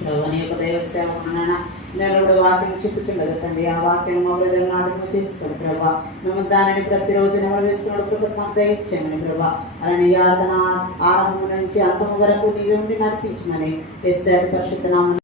ప్రభు నీ యొక్క దైవ సేవకున్నానా నేను వాక్యం చెప్పుచుండదు తండ్రి. ఆ వాక్యం మా హృదయం నాటకం చేస్తాడు ప్రభా. మేము దానిని ప్రతిరోజు నెరవేరుస్తున్నాడు ప్రభు. మాకు దయచేయమని ప్రభా. అలానే యాతన ఆరంభం నుంచి అంతము వరకు నీవు ఉండి నడిపించమని యేసు పరిశుద్ధ నామమున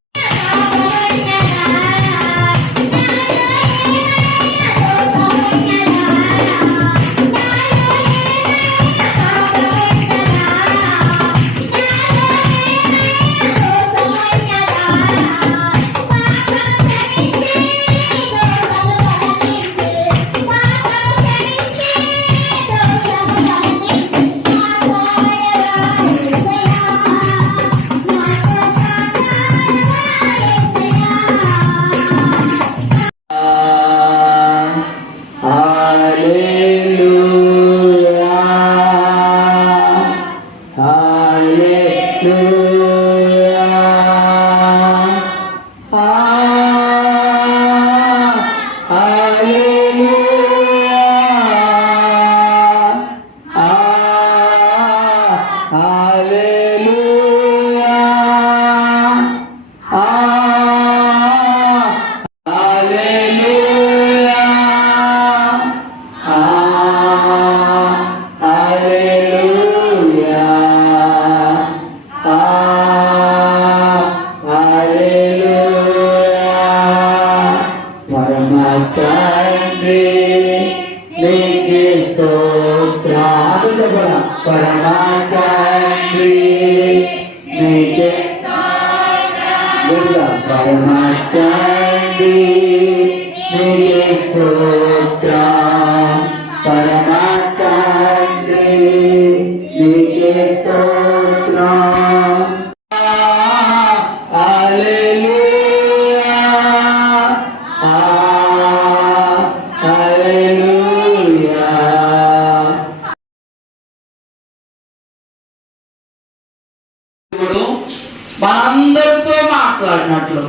మనందరితో మాట్లాడినట్లు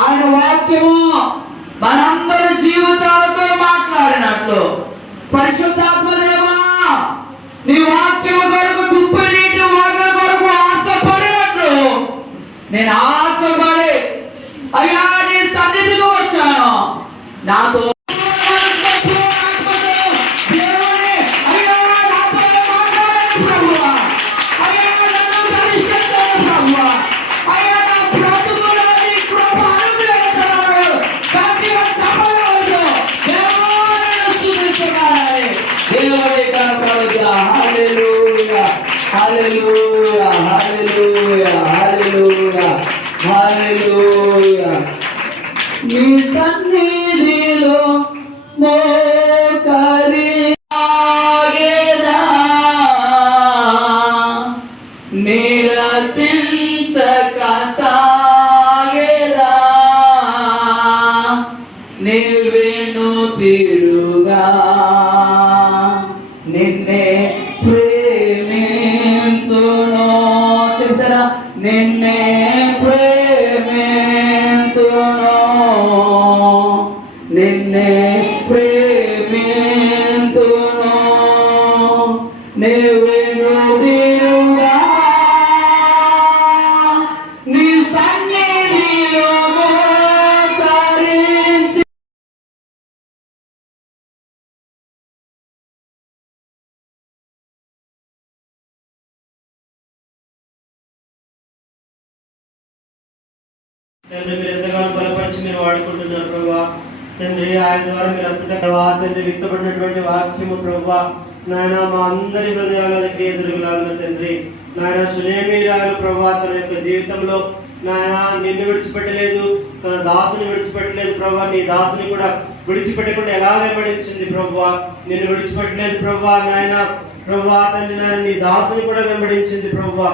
ఆయన వాక్యము మనందరి జీవితాలతో మాట్లాడినట్లు పరిశుద్ధాత్మ దేవా నీ వాక్యము కొరకు దుప్పి నీటి వాగుల కొరకు ఆశపడినట్లు నేను ఆశపడి అయ్యా నీ సన్నిధికి వచ్చాను. నాతో నీ సన్నిధిలో మోకరి ఆగేదా నిరసించక సాగేదా నిల్వెను తిరుగా నిన్నే ప్రేమింతును. చెప్తారా? నిన్నే ప్రేమింతును నిన్నే ప్రేమింతును నీవెను తిరుగా నీ సన్నిధిలో మోకరించి తండ్రి మీరు ఎంతగానో బలపరిచి మీరు వాడుకుంటున్నారు ప్రభా. తండ్రి ఆయన ద్వారా మీరు అద్భుతంగా తండ్రి వ్యక్తపడినటువంటి వాక్యము ప్రభా నాయన మా అందరి హృదయాల్లో క్రియ జరుగులాగిన తండ్రి నాయన సునేమీరాలు ప్రభా తన యొక్క జీవితంలో నాయన నిన్ను విడిచిపెట్టలేదు, తన దాసుని విడిచిపెట్టలేదు ప్రభా. నీ దాసుని కూడా విడిచిపెట్టకుండా ఎలా వెంబడించింది ప్రభా. నిన్ను విడిచిపెట్టలేదు ప్రభా నాయన ప్రభా తండ్రి నాయన నీ దాసుని కూడా వెంబడించింది ప్రభా.